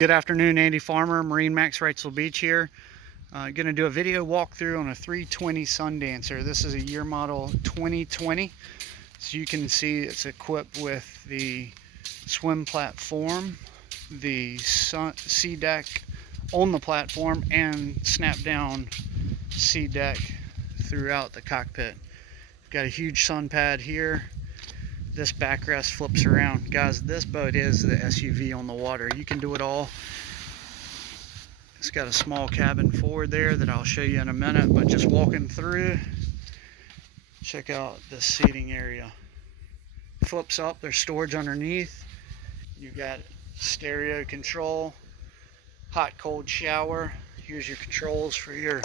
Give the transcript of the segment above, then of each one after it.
Good afternoon, Andy Farmer, MarineMax, Wrightsville Beach here. Going to do a video walkthrough on a 320 Sundancer. This is a year model 2020. So you can see it's equipped with the swim platform, the sea deck on the platform, and snap down sea deck throughout the cockpit. Got a huge sun pad here. This backrest flips around. Guys, this boat is the SUV on the water. You can do it all. It's got a small cabin forward there that I'll show you in a minute, but just walking through, check out the seating area. Flips up, there's storage underneath. You got stereo control, hot cold shower. Here's your controls for your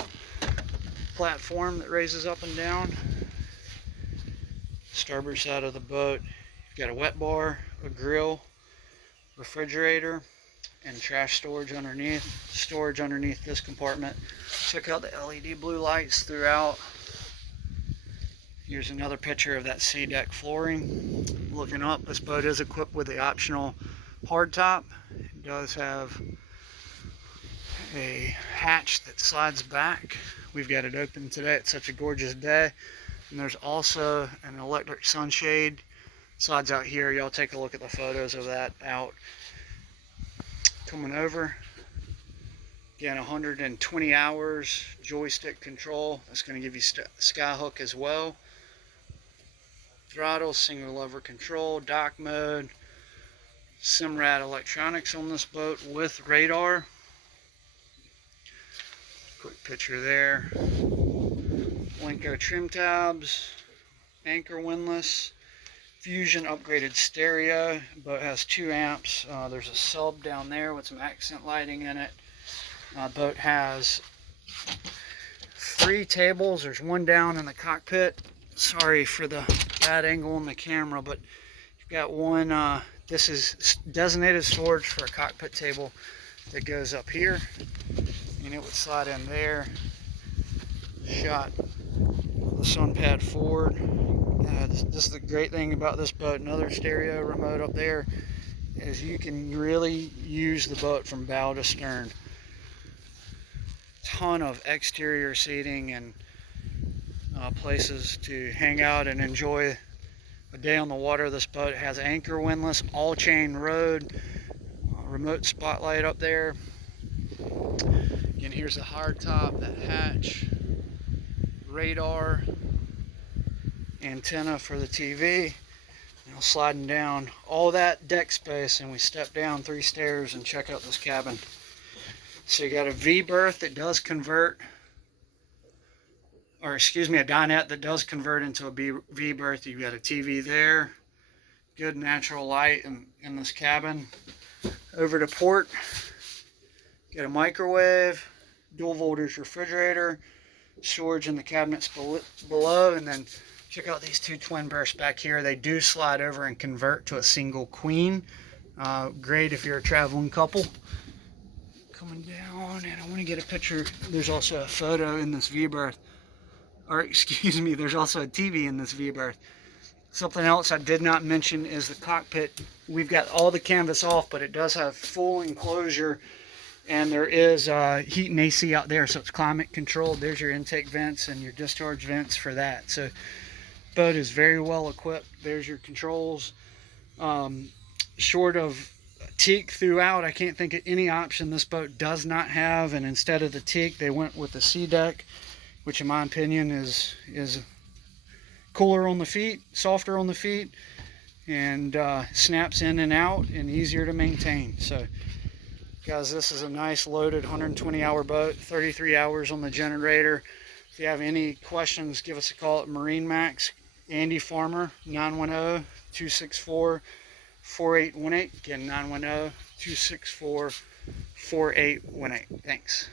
platform that raises up and down. Starboard side of the boat, you've got a wet bar, a grill, refrigerator, and trash storage underneath. Storage underneath this compartment. Check out the LED blue lights throughout. Here's another picture of that sea deck flooring. Looking up, this boat is equipped with the optional hardtop. It does have a hatch that slides back. We've got it open today. It's such a gorgeous day. And there's also an electric sunshade. Slides out here. Y'all take a look at the photos of that out. Coming over. Again, 120 hours joystick control. That's going to give you sky hook as well. Throttle, single lever control, dock mode. Simrad electronics on this boat with radar. Quick picture there. Lenco trim tabs, anchor windlass, Fusion upgraded stereo. Boat has 2 amps. There's a sub down there with some accent lighting in it. Boat has 3 tables. There's one down in the cockpit. Sorry for the bad angle on the camera, but you've got one. This is designated storage for a cockpit table that goes up here, and it would slide in there. Shot the sun pad forward. This is the great thing about this boat. Another stereo remote up there is you can really use the boat from bow to stern. Ton of exterior seating and places to hang out and enjoy a day on the water. This boat has anchor windlass, all chain rode, remote spotlight up there. Again, here's the hard top, that hatch, radar, antenna for the TV. Now sliding down all that deck space, and we step down 3 stairs and check out this cabin. So you got a V berth that does convert, or excuse me, a dinette that does convert into a V berth. You've got a TV there, good natural light in this cabin. Over to port, got a microwave, dual voltage refrigerator, storage in the cabinets below, and then check out these 2 twin berths back here. They do slide over and convert to a single queen. Great if you're a traveling couple. Coming down, and I want to get a picture. There's also a photo in this V berth, or excuse me, there's also a TV in this V berth. Something else I did not mention is the cockpit. We've got all the canvas off, but it does have full enclosure. And there is heat and AC out there, so it's climate controlled. There's your intake vents and your discharge vents for that. So boat is very well equipped. There's your controls. Short of teak throughout, I can't think of any option this boat does not have. And instead of the teak, they went with the sea deck, which in my opinion is cooler on the feet, softer on the feet, and snaps in and out and easier to maintain. So guys, this is a nice loaded 120-hour boat, 33 hours on the generator. If you have any questions, give us a call at MarineMax, Andy Farmer, 910-264-4818. Again, 910-264-4818. Thanks.